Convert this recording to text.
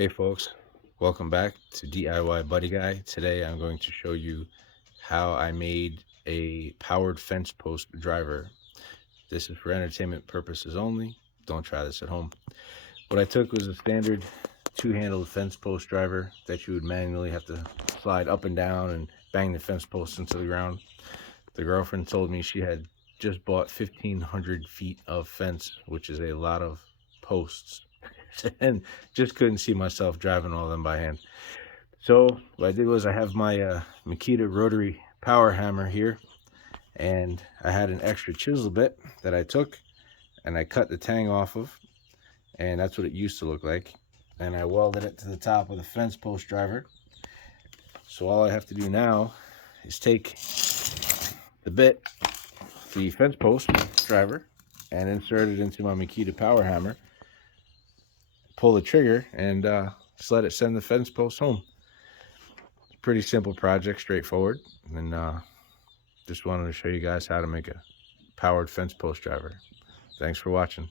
Hey folks, welcome back to DIY Buddy Guy. Today I'm going to show you how I made a powered fence post driver. This is for entertainment purposes only. Don't try this at home. What I took was a standard two-handled fence post driver that you would manually have to slide up and down and bang the fence post into the ground. The girlfriend told me she had just bought 1,500 feet of fence, which is a lot of posts, and just couldn't see myself driving all of them by hand. So what I did was I have my Makita rotary power hammer here, and I had an extra chisel bit that I took and I cut the tang off of, and that's what it used to look like. And I welded it to the top of the fence post driver. So all I have to do now is take the bit, the fence post driver, and insert it into my Makita power hammer, pull the trigger, and just let it send the fence post home. Pretty simple project, straightforward, and just wanted to show you guys how to make a powered fence post driver. Thanks for watching.